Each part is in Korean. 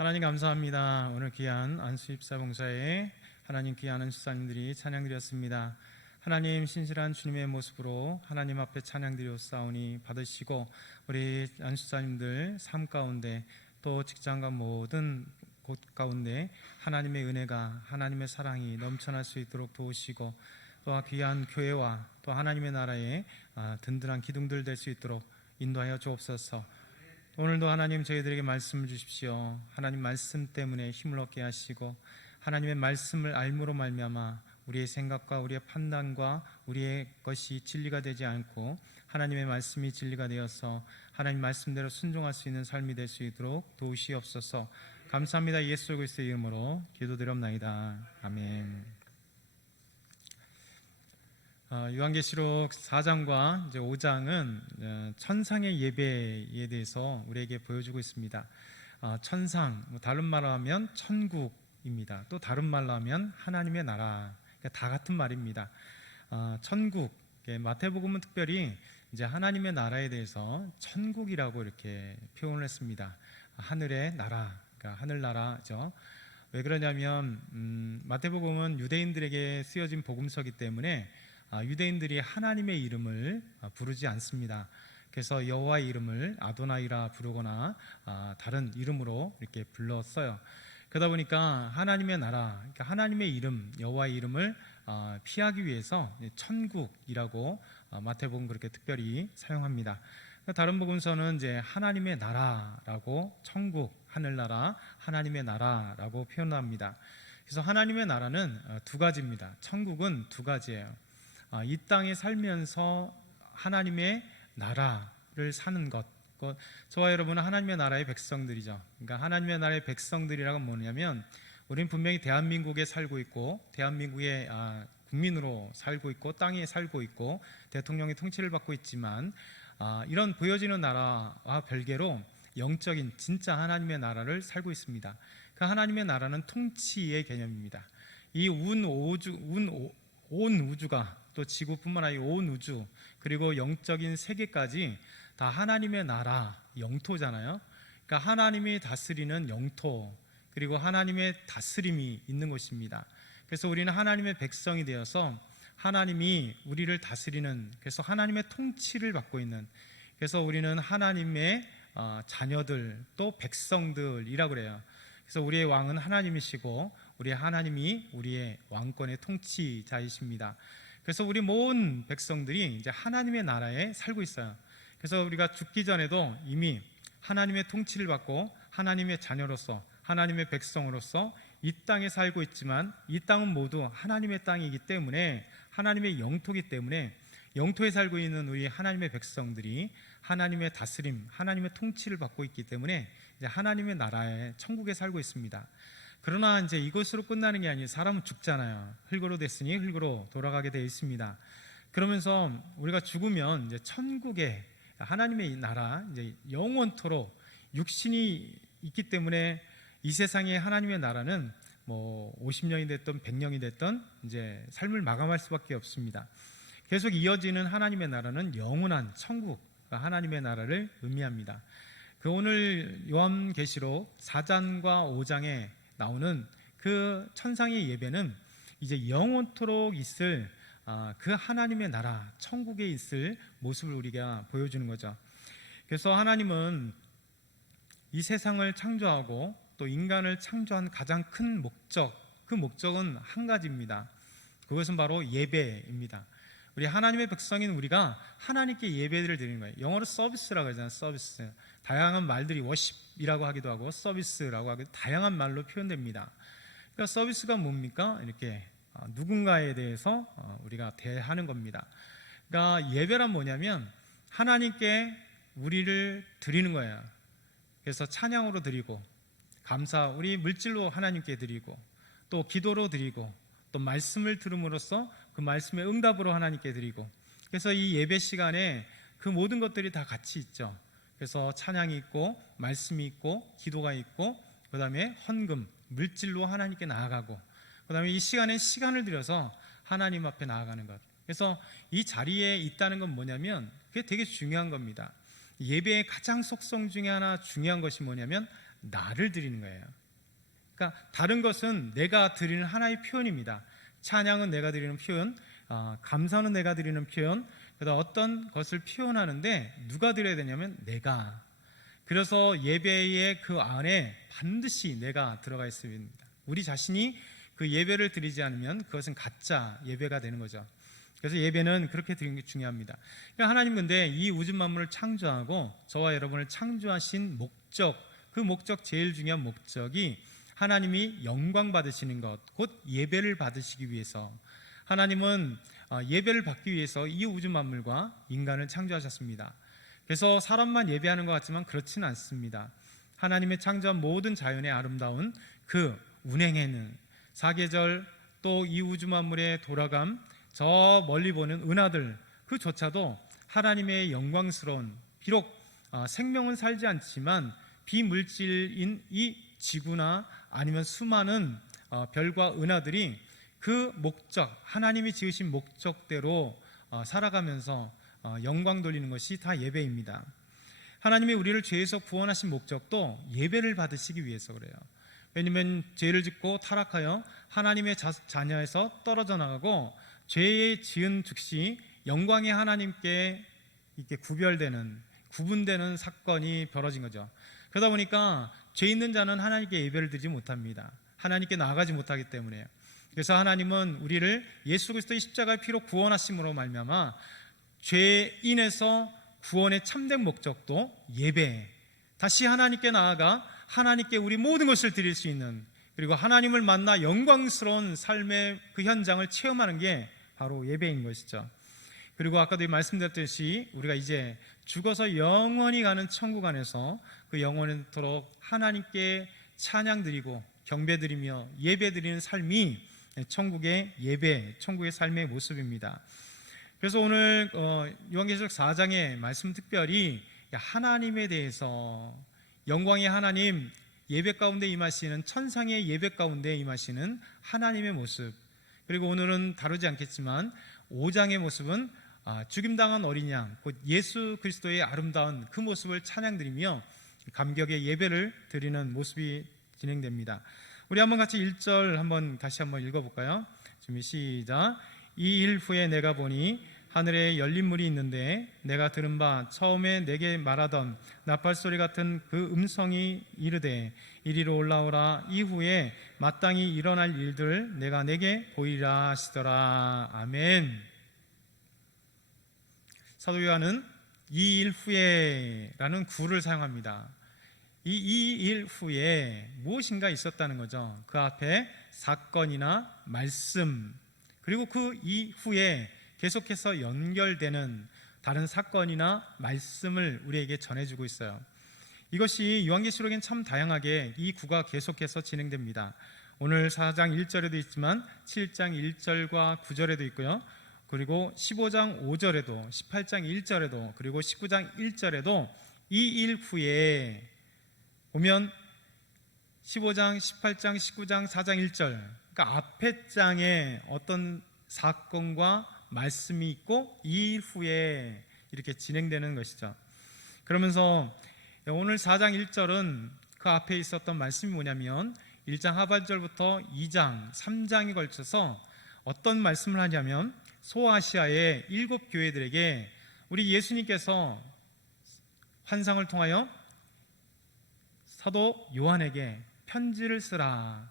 하나님 감사합니다. 오늘 귀한 안수입사봉사에 하나님 귀한 안수사님들이 찬양드렸습니다. 하나님 신실한 주님의 모습으로 하나님 앞에 찬양드렸사오니 받으시고 우리 안수사님들 삶 가운데 또 직장과 모든 곳 가운데 하나님의 은혜가 하나님의 사랑이 넘쳐날 수 있도록 도우시고 또 귀한 교회와 또 하나님의 나라의 든든한 기둥들 될 수 있도록 인도하여 주옵소서. 오늘도 하나님 저희들에게 말씀을 주십시오. 하나님 말씀 때문에 힘을 얻게 하시고 하나님의 말씀을 알므로 말미암아 우리의 생각과 우리의 판단과 우리의 것이 진리가 되지 않고 하나님의 말씀이 진리가 되어서 하나님 말씀대로 순종할 수 있는 삶이 될 수 있도록 도우시옵소서. 감사합니다. 예수 그리스도의 이름으로 기도드렸나이다. 아멘. 요한계시록 4장과 이제 5장은 천상의 예배에 대해서 우리에게 보여주고 있습니다. 천상, 다른 말로 하면 천국입니다. 또 다른 말로 하면 하나님의 나라, 그러니까 다 같은 말입니다. 천국, 마태복음은 특별히 이제 하나님의 나라에 대해서 천국이라고 이렇게 표현을 했습니다. 하늘의 나라, 그러니까 하늘나라죠. 왜 그러냐면 마태복음은 유대인들에게 쓰여진 복음서이기 때문에 유대인들이 하나님의 이름을 부르지 않습니다. 그래서 여호와의 이름을 아도나이라 부르거나 다른 이름으로 이렇게 불렀어요. 그러다 보니까 하나님의 나라, 그러니까 하나님의 이름, 여호와의 이름을 피하기 위해서 천국이라고 마태복음 그렇게 특별히 사용합니다. 다른 복음서는 이제 하나님의 나라라고 천국, 하늘나라, 하나님의 나라라고 표현합니다. 그래서 하나님의 나라는 두 가지입니다. 천국은 두 가지예요. 이 땅에 살면서 하나님의 나라를 사는 것, 저와 여러분은 하나님의 나라의 백성들이죠. 그러니까 하나님의 나라의 백성들이라고 뭐냐면 우리는 분명히 대한민국에 살고 있고 대한민국의 국민으로 살고 있고 땅에 살고 있고 대통령의 통치를 받고 있지만 이런 보여지는 나라와 별개로 영적인 진짜 하나님의 나라를 살고 있습니다. 그 하나님의 나라는 통치의 개념입니다. 이 온 우주가 또 지구뿐만 아니라 온 우주 그리고 영적인 세계까지 다 하나님의 나라 영토잖아요. 그러니까 하나님이 다스리는 영토 그리고 하나님의 다스림이 있는 것입니다. 그래서 우리는 하나님의 백성이 되어서 하나님이 우리를 다스리는, 그래서 하나님의 통치를 받고 있는, 그래서 우리는 하나님의 자녀들 또 백성들이라고 그래요. 그래서 우리의 왕은 하나님이시고 우리 하나님이 우리의 왕권의 통치자이십니다. 그래서 우리 모든 백성들이 이제 하나님의 나라에 살고 있어요. 그래서 우리가 죽기 전에도 이미 하나님의 통치를 받고 하나님의 자녀로서 하나님의 백성으로서 이 땅에 살고 있지만 이 땅은 모두 하나님의 땅이기 때문에 하나님의 영토이기 때문에 영토에 살고 있는 우리 하나님의 백성들이 하나님의 다스림, 하나님의 통치를 받고 있기 때문에 이제 하나님의 나라에 천국에 살고 있습니다. 그러나 이제 이것으로 끝나는 게 아니에요. 사람은 죽잖아요. 흙으로 됐으니 흙으로 돌아가게 되어 있습니다. 그러면서 우리가 죽으면 이제 천국에 하나님의 나라, 이제 영원토록 육신이 있기 때문에 이 세상에 하나님의 나라는 뭐 50년이 됐든 100년이 됐든 이제 삶을 마감할 수밖에 없습니다. 계속 이어지는 하나님의 나라는 영원한 천국, 하나님의 나라를 의미합니다. 그 오늘 요한계시록 4장과 5장에 나오는 그 천상의 예배는 이제 영원토록 있을 그 하나님의 나라, 천국에 있을 모습을 우리가 보여주는 거죠. 그래서 하나님은 이 세상을 창조하고 또 인간을 창조한 가장 큰 목적, 그 목적은 한 가지입니다. 그것은 바로 예배입니다. 우리 하나님의 백성인 우리가 하나님께 예배를 드리는 거예요. 영어로 서비스라고 하잖아요. 서비스. 다양한 말들이 워십이라고 하기도 하고 서비스라고 하기도 다양한 말로 표현됩니다. 그러니까 서비스가 뭡니까? 이렇게 누군가에 대해서 우리가 대하는 겁니다. 그러니까 예배란 뭐냐면 하나님께 우리를 드리는 거예요. 그래서 찬양으로 드리고 감사, 우리 물질로 하나님께 드리고 또 기도로 드리고 또 말씀을 들음으로써 그 말씀의 응답으로 하나님께 드리고, 그래서 이 예배 시간에 그 모든 것들이 다 같이 있죠. 그래서 찬양이 있고 말씀이 있고 기도가 있고 그 다음에 헌금, 물질로 하나님께 나아가고 그 다음에 이 시간에 시간을 들여서 하나님 앞에 나아가는 것. 그래서 이 자리에 있다는 건 뭐냐면 그게 되게 중요한 겁니다. 예배의 가장 속성 중에 하나 중요한 것이 뭐냐면 나를 드리는 거예요. 그러니까 다른 것은 내가 드리는 하나의 표현입니다. 찬양은 내가 드리는 표현, 감사는 내가 드리는 표현, 그다음 어떤 것을 표현하는데 누가 드려야 되냐면 내가. 그래서 예배의 그 안에 반드시 내가 들어가 있습니다. 우리 자신이 그 예배를 드리지 않으면 그것은 가짜 예배가 되는 거죠. 그래서 예배는 그렇게 드리는 게 중요합니다. 그러니까 하나님 근데 이 우주 만물을 창조하고 저와 여러분을 창조하신 목적, 그 목적 제일 중요한 목적이 하나님이 영광 받으시는 것, 곧 예배를 받으시기 위해서 하나님은 예배를 받기 위해서 이 우주 만물과 인간을 창조하셨습니다. 그래서 사람만 예배하는 것 같지만 그렇지는 않습니다. 하나님의 창조한 모든 자연의 아름다운 그 운행에는 사계절 또 이 우주 만물의 돌아감, 저 멀리 보는 은하들 그조차도 하나님의 영광스러운, 비록 생명은 살지 않지만 비물질인 이 지구나 아니면 수많은 별과 은하들이 그 목적, 하나님이 지으신 목적대로 살아가면서 영광 돌리는 것이 다 예배입니다. 하나님이 우리를 죄에서 구원하신 목적도 예배를 받으시기 위해서 그래요. 왜냐하면 죄를 짓고 타락하여 하나님의 자녀에서 떨어져 나가고 죄에 지은 즉시 영광의 하나님께 이렇게 구분되는 사건이 벌어진 거죠. 그러다 보니까 죄 있는 자는 하나님께 예배를 드리지 못합니다. 하나님께 나아가지 못하기 때문에요. 그래서 하나님은 우리를 예수 그리스도의 십자가의 피로 구원하심으로 말미암아 죄인에서 구원의 참된 목적도 예배, 다시 하나님께 나아가 하나님께 우리 모든 것을 드릴 수 있는, 그리고 하나님을 만나 영광스러운 삶의 그 현장을 체험하는 게 바로 예배인 것이죠. 그리고 아까도 말씀드렸듯이 우리가 이제 죽어서 영원히 가는 천국 안에서 그 영원토록 하나님께 찬양드리고 경배드리며 예배드리는 삶이 천국의 예배, 천국의 삶의 모습입니다. 그래서 오늘 요한계시록 4장의 말씀, 특별히 하나님에 대해서, 영광의 하나님, 예배 가운데 임하시는, 천상의 예배 가운데 임하시는 하나님의 모습, 그리고 오늘은 다루지 않겠지만 5장의 모습은 죽임당한 어린 양, 곧 예수 그리스도의 아름다운 그 모습을 찬양드리며 감격의 예배를 드리는 모습이 진행됩니다. 우리 한번 같이 1절 다시 한번 읽어볼까요? 준비 시작. 이 일 후에 내가 보니 하늘에 열린 문이 있는데 내가 들은 바 처음에 내게 말하던 나팔소리 같은 그 음성이 이르되 이리로 올라오라. 이후에 마땅히 일어날 일들 내가 내게 보이라 하시더라. 아멘. 사도 요한은 이 일 후에 라는 구를 사용합니다. 이 일 후에 무엇인가 있었다는 거죠. 그 앞에 사건이나 말씀, 그리고 그 이후에 계속해서 연결되는 다른 사건이나 말씀을 우리에게 전해주고 있어요. 이것이 요한계시록엔 참 다양하게 이 구가 계속해서 진행됩니다. 오늘 4장 1절에도 있지만 7장 1절과 9절에도 있고요. 그리고 15장 5절에도, 18장 1절에도, 그리고 19장 1절에도 이 일 후에 보면 15장, 18장, 19장, 4장 1절, 그러니까 앞에 장에 어떤 사건과 말씀이 있고 이 일 후에 이렇게 진행되는 것이죠. 그러면서 오늘 4장 1절은 그 앞에 있었던 말씀이 뭐냐면 1장 하반절부터 2장, 3장에 걸쳐서 어떤 말씀을 하냐면 소아시아의 7 교회들에게 우리 예수님께서 환상을 통하여 사도 요한에게 편지를 쓰라,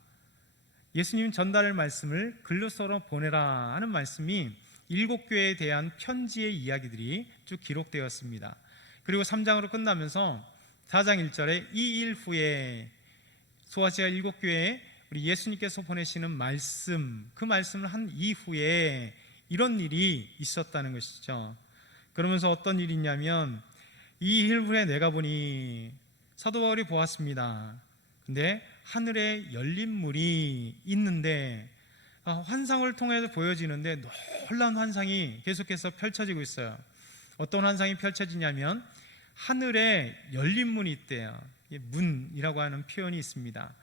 예수님 전달할 말씀을 글로 써서 보내라 하는 말씀이 7 교회에 대한 편지의 이야기들이 쭉 기록되었습니다. 그리고 3장으로 끝나면서 4장 1절에 이 일 후에 소아시아 7 교회에 우리 예수님께서 보내시는 말씀, 그 말씀을 한 이후에 이런 일이 있었다는 것이죠. 그러면서 어떤 일이 있냐면 이 일 후에 내가 보니, 사도 바울이 보았습니다. 근데 하늘에 열린 문이 있는데 환상을 통해서 보여지는데 놀라운 환상이 계속해서 펼쳐지고 있어요. 어떤 환상이 펼쳐지냐면 하늘에 열린 문이 있대요. 문이라고 하는 표현이 있습니다.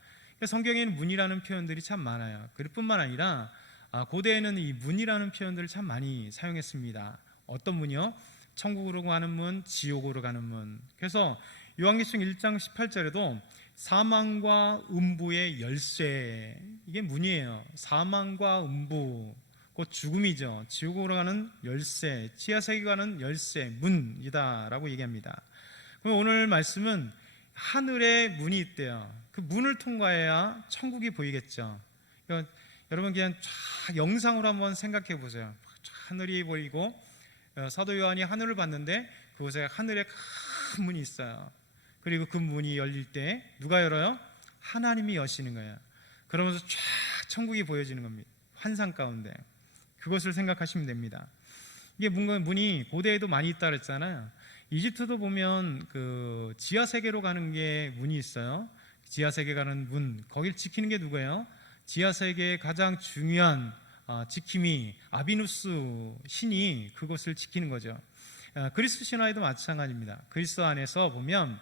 성경에는 문이라는 표현들이 참 많아요. 그럴 뿐만 아니라 고대에는 이 문이라는 표현들을 참 많이 사용했습니다. 어떤 문이요? 천국으로 가는 문, 지옥으로 가는 문. 그래서 요한계시록 1장 18절에도 사망과 음부의 열쇠, 이게 문이에요. 사망과 음부, 곧 죽음이죠. 지옥으로 가는 열쇠, 지하세계 가는 열쇠, 문이다라고 얘기합니다. 그럼 오늘 말씀은 하늘에 문이 있대요. 그 문을 통과해야 천국이 보이겠죠. 그러니까 여러분 그냥 쫙 영상으로 한번 생각해 보세요. 하늘이 보이고 사도 요한이 하늘을 봤는데 그곳에 하늘에 큰 문이 있어요. 그리고 그 문이 열릴 때 누가 열어요? 하나님이 여시는 거예요. 그러면서 쫙 천국이 보여지는 겁니다. 환상 가운데. 그것을 생각하시면 됩니다. 이게 문이 고대에도 많이 있다 그랬잖아요. 이집트도 보면 그 지하 세계로 가는 게 문이 있어요. 지하 세계 가는 문, 거길 지키는 게 누구예요? 지하 세계의 가장 중요한 지킴이 아비누스 신이 그것을 지키는 거죠. 그리스 신화에도 마찬가지입니다. 그리스 안에서 보면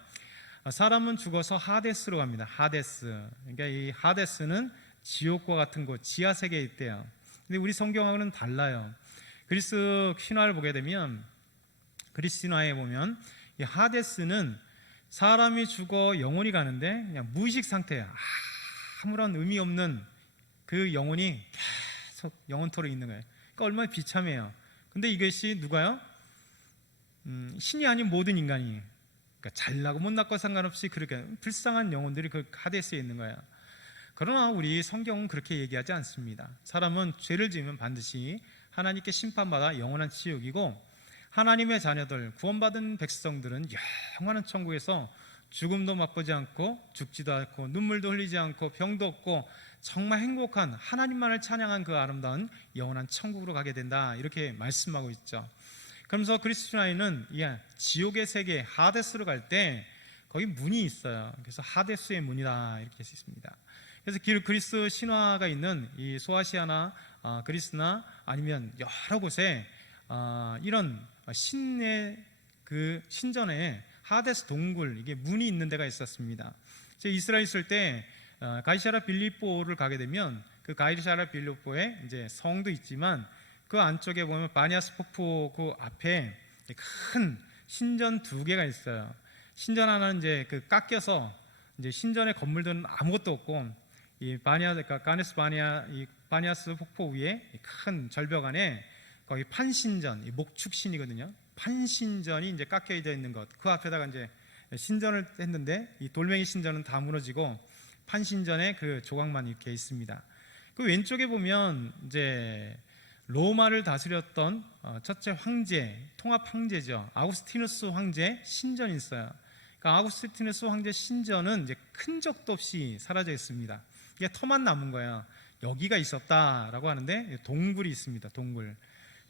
사람은 죽어서 하데스로 갑니다. 하데스. 그러니까 이 하데스는 지옥과 같은 곳, 지하 세계에 있대요. 근데 우리 성경하고는 달라요. 그리스 신화를 보게 되면, 그리스 신화에 보면 이 하데스는 사람이 죽어 영혼이 가는데 그냥 무의식 상태야. 아무런 의미 없는 그 영혼이 계속 영혼토로 있는 거예요. 그러니까 얼마나 비참해요. 근데 이것이 누가요? 신이 아닌 모든 인간이, 그러니까 잘나고 못나고 상관없이 그렇게 불쌍한 영혼들이 그 하데스에 있는 거예요. 그러나 우리 성경은 그렇게 얘기하지 않습니다. 사람은 죄를 지으면 반드시 하나님께 심판받아 영원한 지옥이고, 하나님의 자녀들, 구원받은 백성들은 영원한 천국에서 죽음도 맛보지 않고 죽지도 않고 눈물도 흘리지 않고 병도 없고 정말 행복한, 하나님만을 찬양한 그 아름다운 영원한 천국으로 가게 된다, 이렇게 말씀하고 있죠. 그러면서 그리스 신화에는 지옥의 세계 하데스로 갈 때 거기 문이 있어요. 그래서 하데스의 문이다, 이렇게 있습니다. 그래서 그리스 신화가 있는 이 소아시아나 그리스나 아니면 여러 곳에 이런 신의 그 신전에 하데스 동굴, 이게 문이 있는 데가 있었습니다. 제가 이스라엘 있을 때 가이사랴 빌립보를 가게 되면 그 가이사랴 빌립보에 이제 성도 있지만 그 안쪽에 보면 바니아스 폭포 그 앞에 큰 신전 2개가 있어요. 신전 하나는 이제 그 깎여서 이제 신전의 건물들은 아무것도 없고, 이 바니아스 폭포 위에 큰 절벽 안에 거기 판신전, 목축신이거든요. 판신전이 이제 깎여 있는 것, 그 앞에다가 이제 신전을 했는데 이 돌멩이 신전은 다 무너지고 판신전에 그 조각만 이렇게 있습니다. 그 왼쪽에 보면 이제 로마를 다스렸던 첫째 황제, 통합 황제죠. 아우구스티누스 황제 신전이 있어요. 그러니까 아우구스티누스 황제 신전은 이제 큰 적도 없이 사라져 있습니다. 이게 터만 남은 거예요. 여기가 있었다라고 하는데 동굴이 있습니다. 동굴.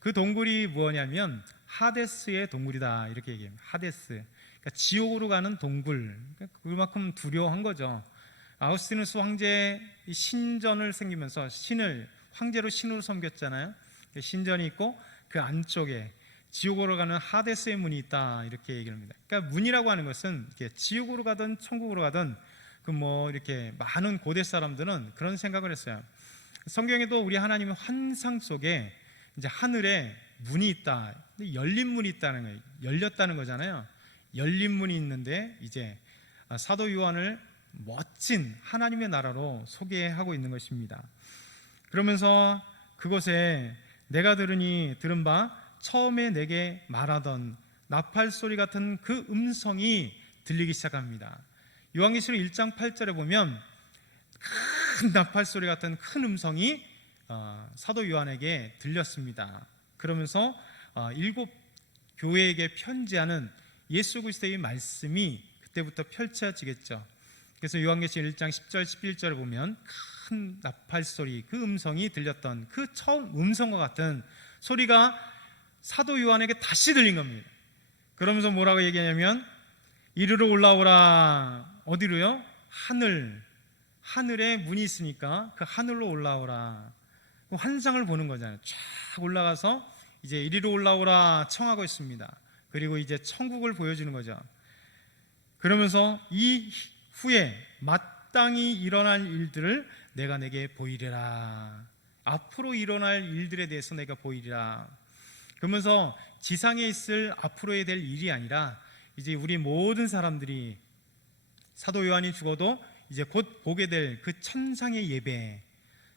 그 동굴이 뭐냐면 하데스의 동굴이다, 이렇게 얘기합니다. 하데스. 그러니까 지옥으로 가는 동굴. 그러니까 그만큼 두려워한 거죠. 아우구스티누스 황제 신전을 생기면서 황제로 신으로 섬겼잖아요. 신전이 있고 그 안쪽에 지옥으로 가는 하데스의 문이 있다, 이렇게 얘기를 합니다. 그러니까 문이라고 하는 것은 이렇게 지옥으로 가든 천국으로 가든 그 뭐 이렇게 많은 고대 사람들은 그런 생각을 했어요. 성경에도 우리 하나님의 환상 속에 이제 하늘에 문이 있다, 열린 문이 있다는 거예요. 열렸다는 거잖아요. 열린 문이 있는데 이제 사도 요한을 멋진 하나님의 나라로 소개하고 있는 것입니다. 그러면서 그곳에 내가 들은 바 처음에 내게 말하던 나팔 소리 같은 그 음성이 들리기 시작합니다. 요한계시록 1장 8절에 보면 큰 나팔 소리 같은 큰 음성이 사도 요한에게 들렸습니다. 그러면서 7 교회에게 편지하는 예수 그리스도의 말씀이 그때부터 펼쳐지겠죠. 그래서 요한계시록 1장 10절 11절에 보면 큰 나팔 소리, 그 음성이 들렸던 그 처음 음성과 같은 소리가 사도 요한에게 다시 들린 겁니다. 그러면서 뭐라고 얘기하냐면 이리로 올라오라. 어디로요? 하늘에 문이 있으니까 그 하늘로 올라오라. 환상을 보는 거잖아요. 쫙 올라가서 이제 이리로 올라오라 청하고 있습니다. 그리고 이제 천국을 보여주는 거죠. 그러면서 이 후에 마땅히 일어날 일들을 내가 내게 보이리라. 앞으로 일어날 일들에 대해서 내가 보이리라. 그러면서 지상에 있을 앞으로에 될 일이 아니라 이제 우리 모든 사람들이 사도 요한이 죽어도 이제 곧 보게 될 그 천상의 예배,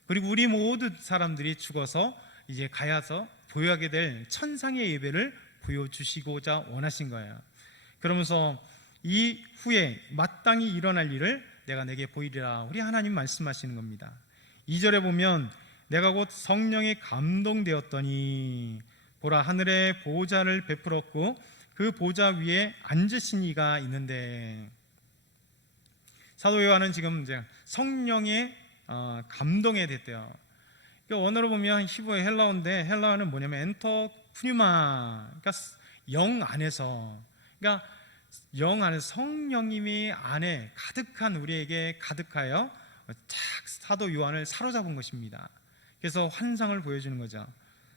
그리고 우리 모든 사람들이 죽어서 이제 가야서 보여하게 될 천상의 예배를 보여주시고자 원하신 거예요. 그러면서 이 후에 마땅히 일어날 일을 내가 내게 보이리라, 우리 하나님 말씀하시는 겁니다. 2절에 보면 내가 곧 성령에 감동되었더니 보라 하늘에 보좌를 베풀었고 그 보좌 위에 앉으신 이가 있는데, 사도 요한은 지금 이제 성령에 감동에 됐대요. 원어로 보면 히브리 헬라어인데, 헬라어는 뭐냐면 엔터 푸뉴마, 그러니까 영 안에서, 그러니까 영 안에 성령님이 안에 가득한 우리에게 가득하여 탁 사도 요한을 사로잡은 것입니다. 그래서 환상을 보여주는 거죠.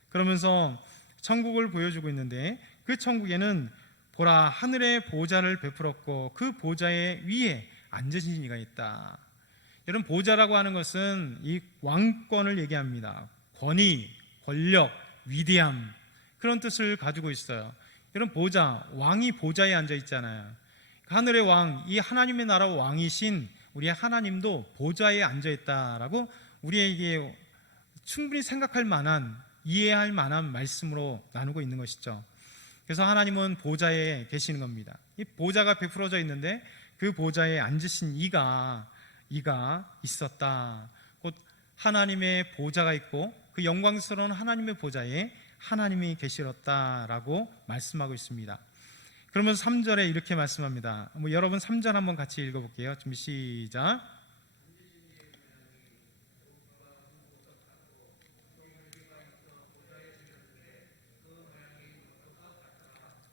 그러면서 천국을 보여주고 있는데, 그 천국에는 보라 하늘에 보좌를 베풀었고 그 보좌의 위에 앉으신 이가 있다. 여러분, 보좌라고 하는 것은 이 왕권을 얘기합니다. 권위, 권력, 위대함, 그런 뜻을 가지고 있어요. 여러분, 보좌, 왕이 보좌에 앉아 있잖아요. 하늘의 왕, 이 하나님의 나라 왕이신 우리 하나님도 보좌에 앉아 있다라고 우리에게 충분히 생각할 만한, 이해할 만한 말씀으로 나누고 있는 것이죠. 그래서 하나님은 보좌에 계시는 겁니다. 이 보좌가 베풀어져 있는데 그 보좌에 앉으신 이가 있었다. 곧 하나님의 보좌가 있고 그 영광스러운 하나님의 보좌에 하나님이 계시었다라고 말씀하고 있습니다. 그러면서 3절에 이렇게 말씀합니다. 여러분 3절 한번 같이 읽어볼게요. 준비 시작.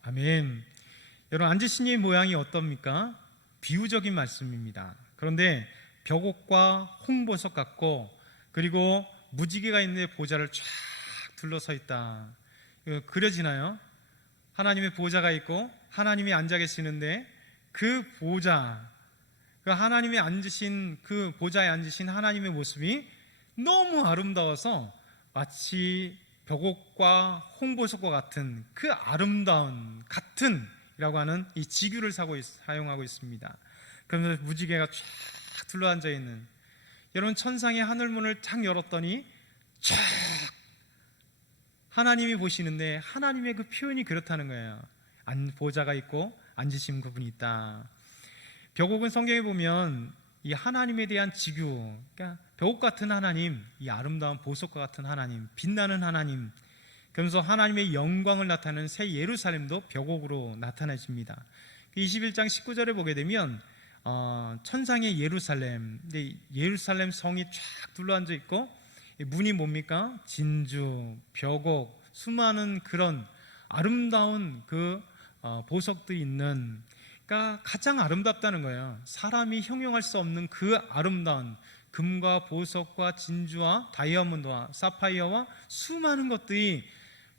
아멘. 여러분, 앉으신 이의 모양이 어떻습니까? 비유적인 말씀입니다. 그런데 벽옥과 홍보석 같고, 그리고 무지개가 있는 보좌를 쫙 둘러서 있다. 그려지나요? 하나님의 보좌가 있고 하나님이 앉아 계시는데 그 보좌, 그 하나님이 앉으신 그 보좌에 앉으신 하나님의 모습이 너무 아름다워서 마치 벽옥과 홍보석과 같은 그 아름다운 같은 이라고 하는 이 지규를 사용하고 있습니다. 그러면서 무지개가 쫙 둘러앉아 있는, 여러분 천상의 하늘문을 쫙 열었더니 쫙 하나님이 보시는데 하나님의 그 표현이 그렇다는 거예요. 보좌가 있고 앉으신 그분이 있다. 벽옥은 성경에 보면 이 하나님에 대한 지규, 그러니까 벽옥 같은 하나님, 이 아름다운 보석과 같은 하나님, 빛나는 하나님, 그러면서 하나님의 영광을 나타내는 새 예루살렘도 벽옥으로 나타나집니다. 21장 19절에 보게 되면 천상의 예루살렘, 예루살렘 성이 쫙 둘러앉아 있고 문이 뭡니까? 진주, 벽옥, 수많은 그런 아름다운 그 보석들이 있는, 그러니까 가장 아름답다는 거예요. 사람이 형용할 수 없는 그 아름다운 금과 보석과 진주와 다이아몬드와 사파이어와 수많은 것들이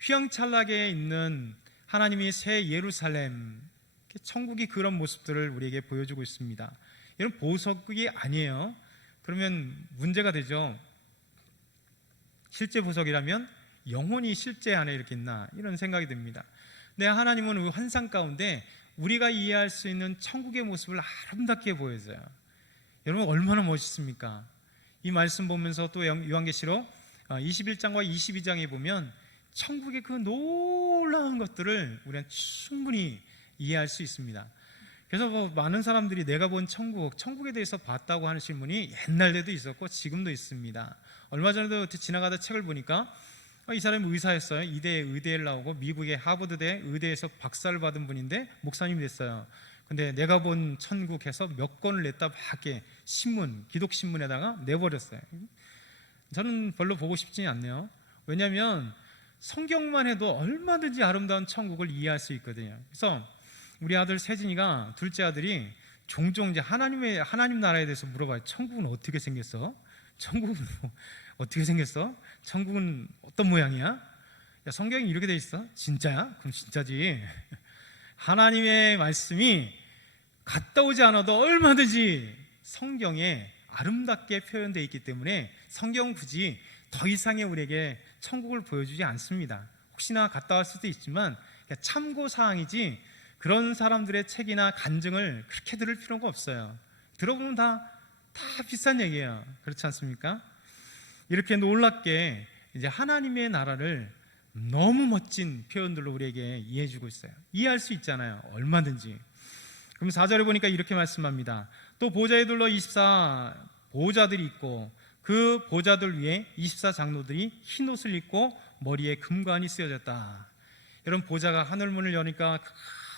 휘황찬란하게 있는 하나님의 새 예루살렘, 천국이 그런 모습들을 우리에게 보여주고 있습니다. 이런 보석이 아니에요. 그러면 문제가 되죠. 실제 보석이라면 영혼이 실제 안에 이렇게 있나, 이런 생각이 듭니다. 근데 하나님은 우리 환상 가운데 우리가 이해할 수 있는 천국의 모습을 아름답게 보여줘요. 여러분 얼마나 멋있습니까? 이 말씀 보면서 또 요한계시록 21장과 22장에 보면 천국의 그 놀라운 것들을 우리는 충분히 이해할 수 있습니다. 그래서 많은 사람들이 내가 본 천국에 대해서 봤다고 하는 질문이 옛날에도 있었고 지금도 있습니다. 얼마 전에도 지나가다 책을 보니까 이 사람이 의사였어요. 이대에 의대를 나오고 미국의 하버드대 의대에서 박사를 받은 분인데 목사님이 됐어요. 근데 내가 본 천국에서 몇 권을 냈다 밖에 신문, 기독신문에다가 내버렸어요. 저는 별로 보고 싶지 않네요. 왜냐하면 성경만 해도 얼마든지 아름다운 천국을 이해할 수 있거든요. 그래서 우리 아들 세진이가, 둘째 아들이 종종 이제 하나님 나라에 대해서 물어봐요. 천국은 어떻게 생겼어? 천국은 어떻게 생겼어? 천국은 어떤 모양이야? 야, 성경이 이렇게 돼 있어? 진짜야? 그럼 진짜지. 하나님의 말씀이 갔다 오지 않아도 얼마든지 성경에 아름답게 표현되어 있기 때문에 성경 굳이 더 이상의 우리에게 천국을 보여주지 않습니다. 혹시나 갔다 올 수도 있지만 참고사항이지 그런 사람들의 책이나 간증을 그렇게 들을 필요가 없어요. 들어보면 다 비슷한 얘기예요. 그렇지 않습니까? 이렇게 놀랍게 이제 하나님의 나라를 너무 멋진 표현들로 우리에게 이해해주고 있어요. 이해할 수 있잖아요. 얼마든지. 그럼 4절에 보니까 이렇게 말씀합니다. 또 보좌에 둘러 24 보좌들이 있고 그 보좌들 위에 24 장로들이 흰 옷을 입고 머리에 금관이 쓰여졌다. 이런 보좌가 하늘문을 여니까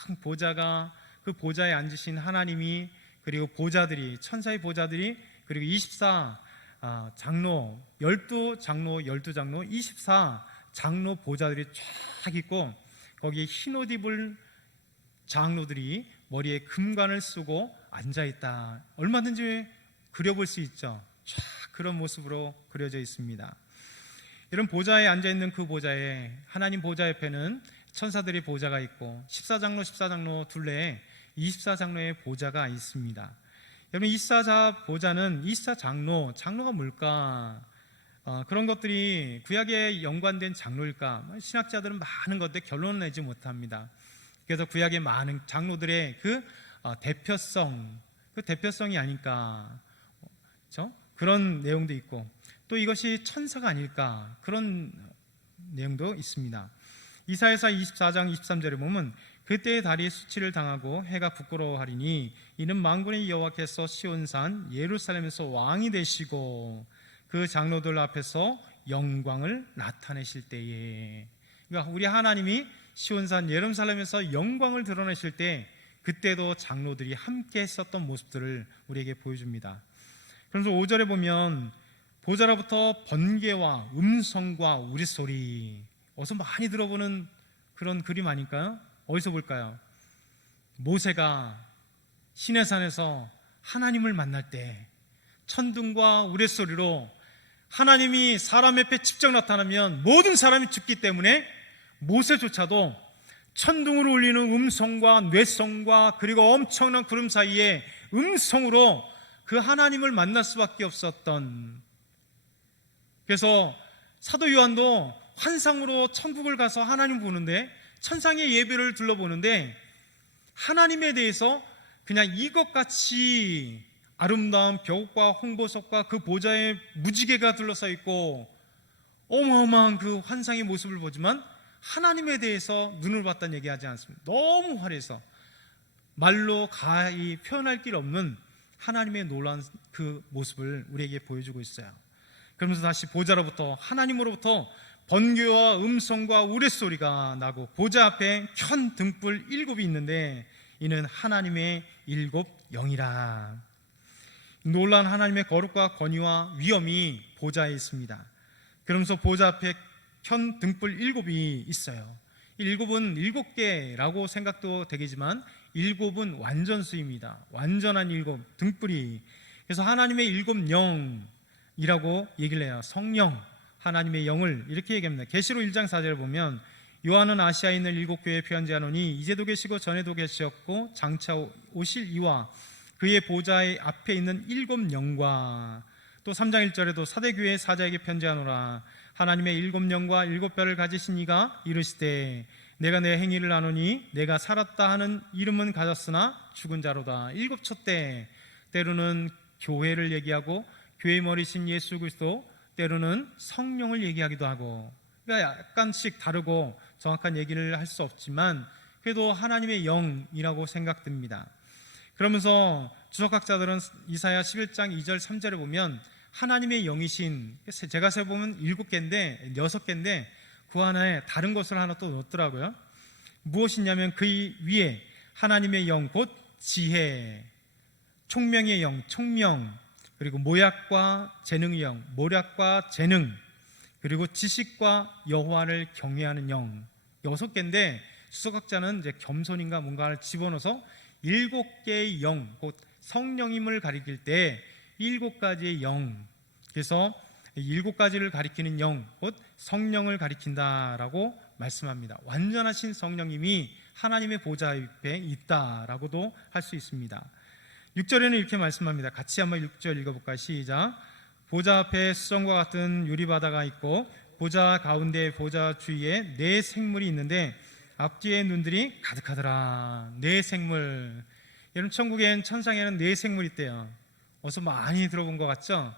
큰 보좌가, 그 보좌에 앉으신 하나님이, 그리고 보좌들이, 천사의 보좌들이, 그리고 24 장로, 12장로 24 장로 보좌들이 쫙 있고 거기에 흰옷 입을 장로들이 머리에 금관을 쓰고 앉아있다. 얼마든지 그려볼 수 있죠. 쫙 그런 모습으로 그려져 있습니다. 이런 보좌에 앉아있는 그 보좌에, 하나님 보좌 옆에는 천사들의 보좌가 있고 14장로 둘레에 24장로의 보좌가 있습니다. 여러분, 24 보좌는 24 장로가 뭘까? 그런 것들이 구약에 연관된 장로일까? 신학자들은 많은 것들 결론을 내지 못합니다. 그래서 구약의 많은 장로들의 그 대표성이 아닐까, 그렇죠? 그런 내용도 있고, 또 이것이 천사가 아닐까, 그런 내용도 있습니다. 이사야서 24장 23절에 보면 그때의 달이 수치를 당하고 해가 부끄러워하리니 이는 만군의 여호와께서 시온산 예루살렘에서 왕이 되시고 그 장로들 앞에서 영광을 나타내실 때에, 그러니까 우리 하나님이 시온산 예루살렘에서 영광을 드러내실 때 그때도 장로들이 함께 했었던 모습들을 우리에게 보여줍니다. 그래서 5절에 보면 보좌로부터 번개와 음성과 우리소리, 어서 많이 들어보는 그런 그림 아닐까요? 어디서 볼까요? 모세가 시내산에서 하나님을 만날 때 천둥과 우레소리로, 하나님이 사람 옆에 직접 나타나면 모든 사람이 죽기 때문에 모세조차도 천둥으로 울리는 음성과 뇌성과 그리고 엄청난 구름 사이에 음성으로 그 하나님을 만날 수밖에 없었던, 그래서 사도 요한도 환상으로 천국을 가서 하나님 보는데, 천상의 예배를 둘러보는데 하나님에 대해서 그냥 이것같이 아름다운 벽과 홍보석과 그 보좌에 무지개가 둘러싸 있고 어마어마한 그 환상의 모습을 보지만 하나님에 대해서 눈을 봤다는 얘기하지 않습니다. 너무 화려해서 말로 가히 표현할 길 없는 하나님의 놀라운 그 모습을 우리에게 보여주고 있어요. 그러면서 다시 보좌로부터, 하나님으로부터 번개와 음성과 우레소리가 나고 보좌 앞에 현 등불 7이 있는데 이는 하나님의 7 영이라. 놀라운 하나님의 거룩과 권위와 위엄이 보좌에 있습니다. 그러면서 보좌 앞에 현 등불 7이 있어요. 7은 7개라고 생각도 되겠지만 7은 완전수입니다. 완전한 7 등불이. 그래서 하나님의 7 영이라고 얘기를 해요. 성령, 하나님의 영을 이렇게 얘기합니다. 계시록 1장 4절을 보면 요한은 아시아에 있는 7교회에 편지하노니 이제도 계시고 전에도 계셨고 장차 오실 이와 그의 보좌의 앞에 있는 7 영과, 또 3장 1절에도 사대교회 사자에게 편지하노라. 하나님의 7 영과 7뼈를 가지신 이가 이르시되 내가 내 행위를 아노니 내가 살았다 하는 이름은 가졌으나 죽은 자로다. 7 촛대, 때로는 교회를 얘기하고 교회의 머리신 예수 그리스도, 때로는 성령을 얘기하기도 하고, 그러니까 약간씩 다르고 정확한 얘기를 할 수 없지만 그래도 하나님의 영이라고 생각됩니다. 그러면서 주석학자들은 이사야 11장 2절 3절에 보면 하나님의 영이신, 제가 세보면 7개인데 6개인데 그 안에 다른 것을 하나 또 넣었더라고요. 무엇이냐면 그 위에 하나님의 영 곧 지혜, 총명의 영 총명, 그리고 모략과 재능의 영 모략과 재능, 그리고 지식과 여호와를 경외하는 영, 6개인데 수석학자는 이제 겸손인가 뭔가를 집어넣어서 7개의 영, 곧 성령임을 가리킬 때 7가지의 영, 그래서 7가지를 가리키는 영, 곧 성령을 가리킨다라고 말씀합니다. 완전하신 성령님이 하나님의 보좌 옆에 있다라고도 할 수 있습니다. 6절에는 이렇게 말씀합니다. 같이 한번 6절 읽어볼까요? 시작. 보좌 앞에 수정과 같은 유리바다가 있고 보좌 가운데 보좌 주위에 4 생물이 있는데 앞뒤에 눈들이 가득하더라. 네 생물. 여러분, 천국엔 천상에는 네 생물이 있대요. 어서 많이 들어본 것 같죠?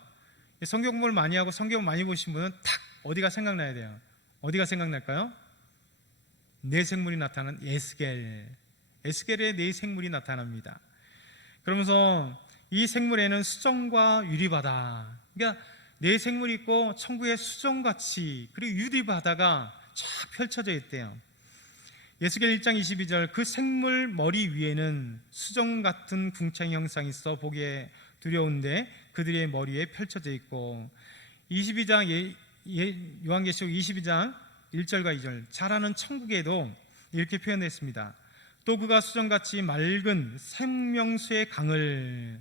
성경 공부를 많이 하고 성경을 많이 보신 분은 탁 어디가 생각나야 돼요? 어디가 생각날까요? 네 생물이 나타나는 에스겔의 네 생물이 나타납니다. 그러면서 이 생물에는 수정과 유리바다, 그러니까 네 생물이 있고 천국의 수정같이 그리고 유리바다가 쫙 펼쳐져 있대요. 에스겔 1장 22절, 그 생물 머리 위에는 수정 같은 궁창 형상이 있어 보기에 두려운데 그들의 머리에 펼쳐져 있고, 22장 요한계시록 22장 1절과 2절, 자라는 천국에도 이렇게 표현했습니다. 또 그가 수정같이 맑은 생명수의 강을,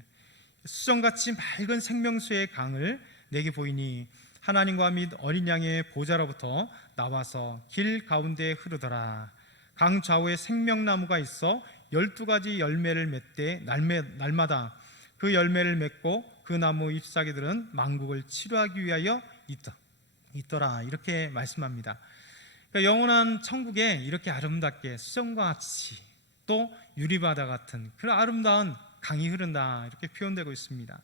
수정같이 맑은 생명수의 강을 내게 보이니 하나님과 및 어린 양의 보좌로부터 나와서 길 가운데에 흐르더라. 강 좌우에 생명나무가 있어 12가지 열매를 맺되 날마다 그 열매를 맺고 그 나무 잎사귀들은 만국을 치료하기 위하여 있더라. 이렇게 말씀합니다. 그러니까 영원한 천국에 이렇게 아름답게 수정과 같이 또 유리바다 같은 그런 아름다운 강이 흐른다, 이렇게 표현되고 있습니다.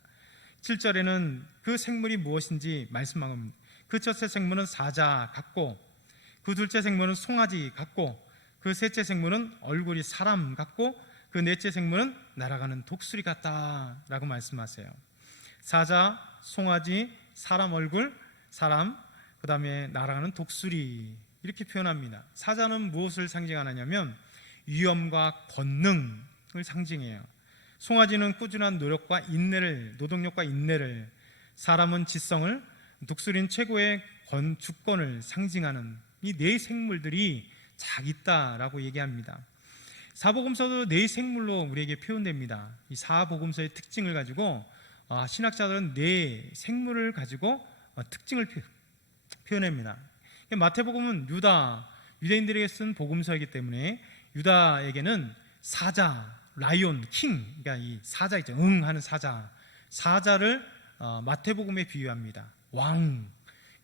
7절에는 그 생물이 무엇인지 말씀합니다. 그 첫째 생물은 사자 같고, 그 둘째 생물은 송아지 같고, 그 셋째 생물은 얼굴이 사람 같고, 그 넷째 생물은 날아가는 독수리 같다라고 말씀하세요. 사자, 송아지, 사람 얼굴, 사람, 그 다음에 날아가는 독수리, 이렇게 표현합니다. 사자는 무엇을 상징하느냐면 위엄과 권능을 상징해요. 송아지는 꾸준한 노력과 노동력과 인내를, 사람은 지성을, 독수리는 최고의 주권을 상징하는 이 네 생물들이 잘 있다라고 얘기합니다. 사복음서도 네 생물로 우리에게 표현됩니다. 이 사복음서의 특징을 가지고 신학자들은 네 생물을 가지고 특징을 표현합니다. 마태복음은 유대인들에게 쓴 복음서이기 때문에 유다에게는 사자, 라이온, 킹, 그러니까 이 사자 있죠, 하는 사자를 마태복음에 비유합니다. 왕.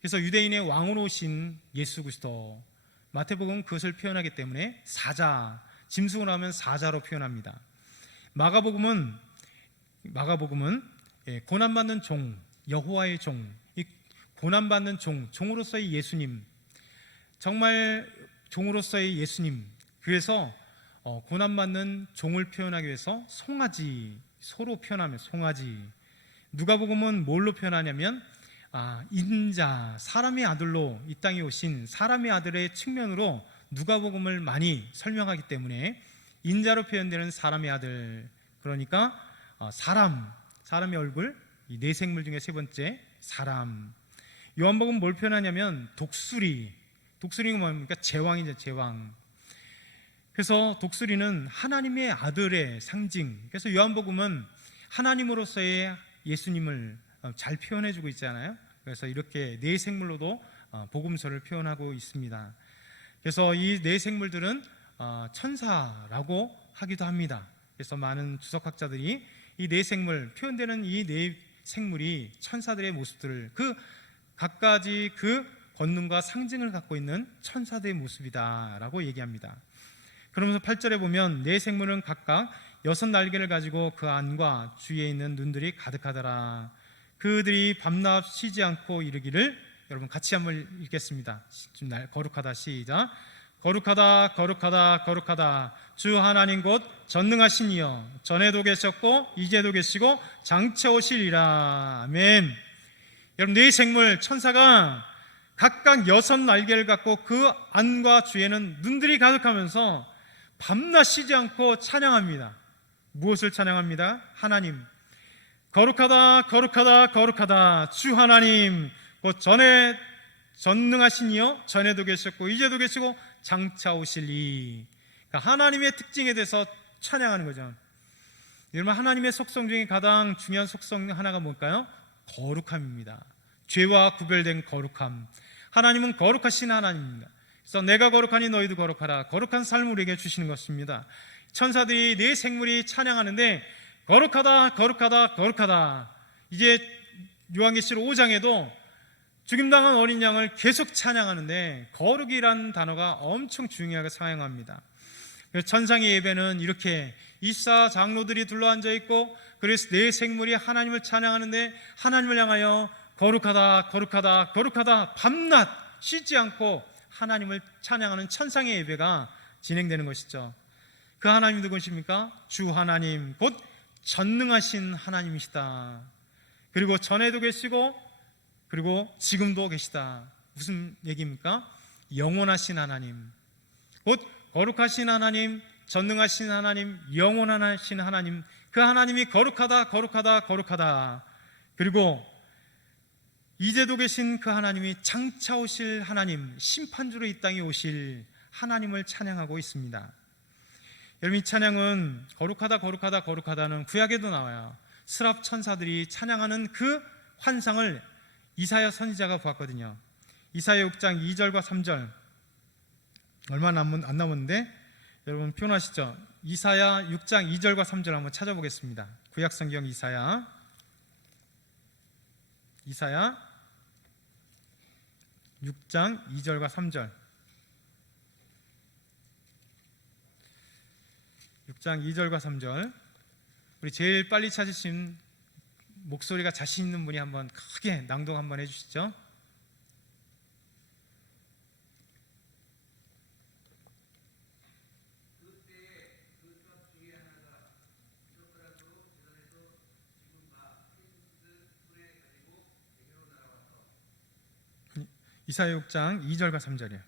그래서 유대인의 왕으로 오신 예수 그리스도, 마태복음은 그것을 표현하기 때문에 사자, 짐승을 하면 사자로 표현합니다. 마가복음은 고난받는 종, 여호와의 종, 이 고난받는 종으로서의 예수님, 정말 종으로서의 예수님. 그래서 고난받는 종을 표현하기 위해서 송아지, 소로 표현하면 송아지. 누가복음은 뭘로 표현하냐면 인자, 사람의 아들로 이 땅에 오신 사람의 아들의 측면으로 누가복음을 많이 설명하기 때문에 인자로 표현되는 사람의 아들, 그러니까 사람의 얼굴, 이 네 생물 중에 세 번째 사람. 요한복음 뭘 표현하냐면 독수리가 뭡니까? 제왕이죠, 제왕. 그래서 독수리는 하나님의 아들의 상징. 그래서 요한복음은 하나님으로서의 예수님을 잘 표현해주고 있잖아요. 그래서 이렇게 네 생물로도 복음서를 표현하고 있습니다. 그래서 이 네 생물들은 천사라고 하기도 합니다. 그래서 많은 주석학자들이 이 네 생물, 표현되는 이 네 생물이 천사들의 모습들을, 그 각가지 그 권능과 상징을 갖고 있는 천사들의 모습이다라고 얘기합니다. 그러면서 8절에 보면 네 생물은 각각 6 날개를 가지고 그 안과 주위에 있는 눈들이 가득하더라. 그들이 밤낮 쉬지 않고 이르기를, 여러분 같이 한번 읽겠습니다. 거룩하다, 시작. 거룩하다, 거룩하다, 거룩하다. 주 하나님 곧 전능하신 이여, 전에도 계셨고 이제도 계시고 장차 오시리라. 아멘. 여러분, 네 생물 천사가 각각 6 날개를 갖고 그 안과 주에는 눈들이 가득하면서 밤낮 쉬지 않고 찬양합니다. 무엇을 찬양합니다? 하나님. 거룩하다, 거룩하다, 거룩하다. 주 하나님 곧 전에 전능하신 이여, 전에도 계셨고 이제도 계시고 장차 오실리. 그러니까 하나님의 특징에 대해서 찬양하는 거죠. 여러분, 하나님의 속성 중에 가장 중요한 속성 하나가 뭘까요? 거룩함입니다. 죄와 구별된 거룩함. 하나님은 거룩하신 하나님입니다. 그래서 내가 거룩하니 너희도 거룩하라. 거룩한 삶을 우리에게 주시는 것입니다. 천사들이 네 생물이 찬양하는데 거룩하다, 거룩하다, 거룩하다. 이제 요한계시록 5장에도 죽임당한 어린 양을 계속 찬양하는데 거룩이라는 단어가 엄청 중요하게 사용합니다. 천상의 예배는 이렇게 24 장로들이 둘러앉아 있고, 그래서 네 생물이 하나님을 찬양하는데 하나님을 향하여 거룩하다 거룩하다 거룩하다 밤낮 쉬지 않고 하나님을 찬양하는 천상의 예배가 진행되는 것이죠. 그 하나님 누구십니까? 주 하나님, 곧 전능하신 하나님이시다. 그리고 전에도 계시고 그리고 지금도 계시다. 무슨 얘기입니까? 영원하신 하나님, 곧 거룩하신 하나님, 전능하신 하나님, 영원하신 하나님, 그 하나님이 거룩하다 거룩하다 거룩하다. 그리고 이제도 계신 그 하나님이 장차 오실 하나님, 심판주로 이 땅에 오실 하나님을 찬양하고 있습니다. 여러분, 이 찬양은 거룩하다 거룩하다 거룩하다는 구약에도 나와요. 스랍 천사들이 찬양하는 그 환상을 이사야 선지자가 보았거든요. 이사야 6장 2절과 3절, 얼마 안 남았는데 여러분 표현하시죠? 이사야 6장 2절과 3절 한번 찾아보겠습니다. 구약성경 이사야 6장 2절과 3절. 6장 2절과 3절. 우리 제일 빨리 찾으신 목소리가 자신 있는 분이 한번 크게 낭독 한번 해주시죠. 이사야 6장 2절과 3절이요.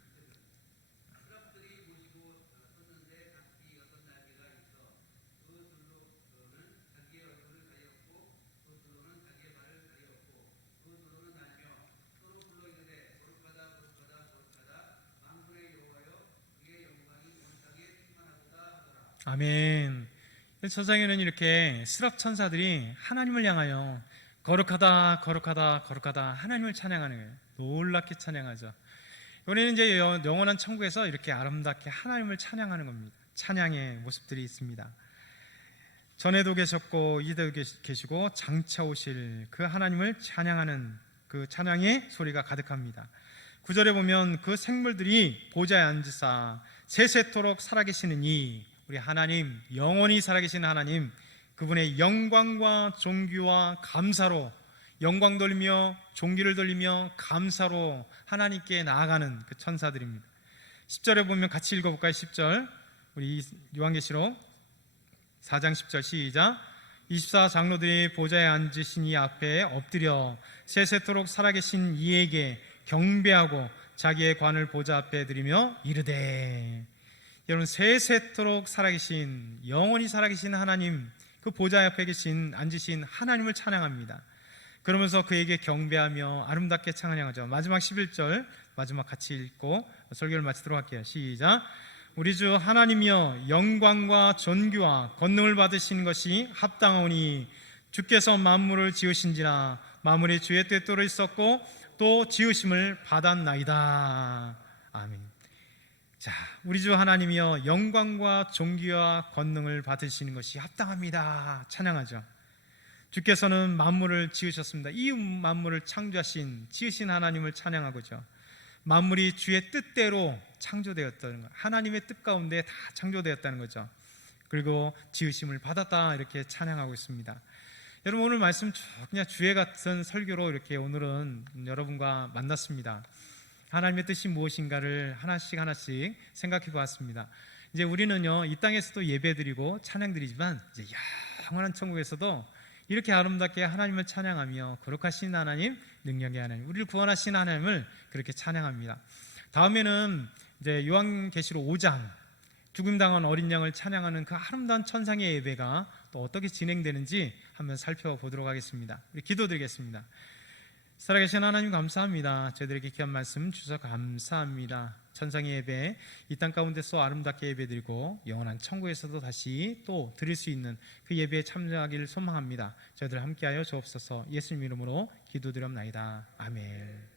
아멘. 저장에는 이렇게 스랍 천사들이 하나님을 향하여 거룩하다 거룩하다 거룩하다 하나님을 찬양하는 거예요. 놀랍게 찬양하죠. 이번에는 이제 영원한 천국에서 이렇게 아름답게 하나님을 찬양하는 겁니다. 찬양의 모습들이 있습니다. 전에도 계셨고 이제도 계시고 장차 오실 그 하나님을 찬양하는 그 찬양의 소리가 가득합니다. 9절에 보면 그 생물들이 보좌에 앉으사 세세토록 살아계시는 이 우리 하나님, 영원히 살아계신 하나님, 그분의 영광과 존귀와 감사로 영광 돌리며 존귀를 돌리며 감사로 하나님께 나아가는 그 천사들입니다. 10절에 보면 같이 읽어볼까요? 10절 우리 요한계시록 4장 10절 시작. 24 장로들이 보좌에 앉으신 이 앞에 엎드려 세세토록 살아계신 이에게 경배하고 자기의 관을 보좌 앞에 드리며 이르되. 여러분, 세세토록 살아계신 영원히 살아계신 하나님, 그 보좌 앞에 계신 앉으신 하나님을 찬양합니다. 그러면서 그에게 경배하며 아름답게 찬양하죠. 마지막 11절 마지막 같이 읽고 설교를 마치도록 할게요. 시작. 우리 주 하나님이여, 영광과 존귀와 권능을 받으신 것이 합당하오니 주께서 만물을 지으신지라 만물이 주의 뜻대로 있었고 또 지으심을 받았나이다. 아멘. 자, 우리 주 하나님이여, 영광과 존귀와 권능을 받으시는 것이 합당합니다. 찬양하죠. 주께서는 만물을 지으셨습니다. 이 만물을 창조하신 지으신 하나님을 찬양하고죠. 만물이 주의 뜻대로 창조되었다는 것, 하나님의 뜻 가운데 다 창조되었다는 거죠. 그리고 지으심을 받았다, 이렇게 찬양하고 있습니다. 여러분, 오늘 말씀 그냥 주의 같은 설교로 이렇게 오늘은 여러분과 만났습니다. 하나님의 뜻이 무엇인가를 하나씩 생각해 보았습니다. 이제 우리는요, 이 땅에서도 예배드리고 찬양드리지만 이제 영원한 천국에서도 이렇게 아름답게 하나님을 찬양하며 거룩하신 하나님, 능력의 하나님, 우리를 구원하신 하나님을 그렇게 찬양합니다. 다음에는 이제 요한계시록 5장 죽임당한 어린 양을 찬양하는 그 아름다운 천상의 예배가 또 어떻게 진행되는지 한번 살펴보도록 하겠습니다. 우리 기도드리겠습니다. 살아계신 하나님, 감사합니다. 저희들에게 귀한 말씀 주셔서 감사합니다. 천상의 예배, 이 땅 가운데서 아름답게 예배드리고 영원한 천국에서도 다시 또 드릴 수 있는 그 예배에 참여하기를 소망합니다. 저희들 함께하여 주옵소서. 예수님 이름으로 기도드렸나이다. 아멘.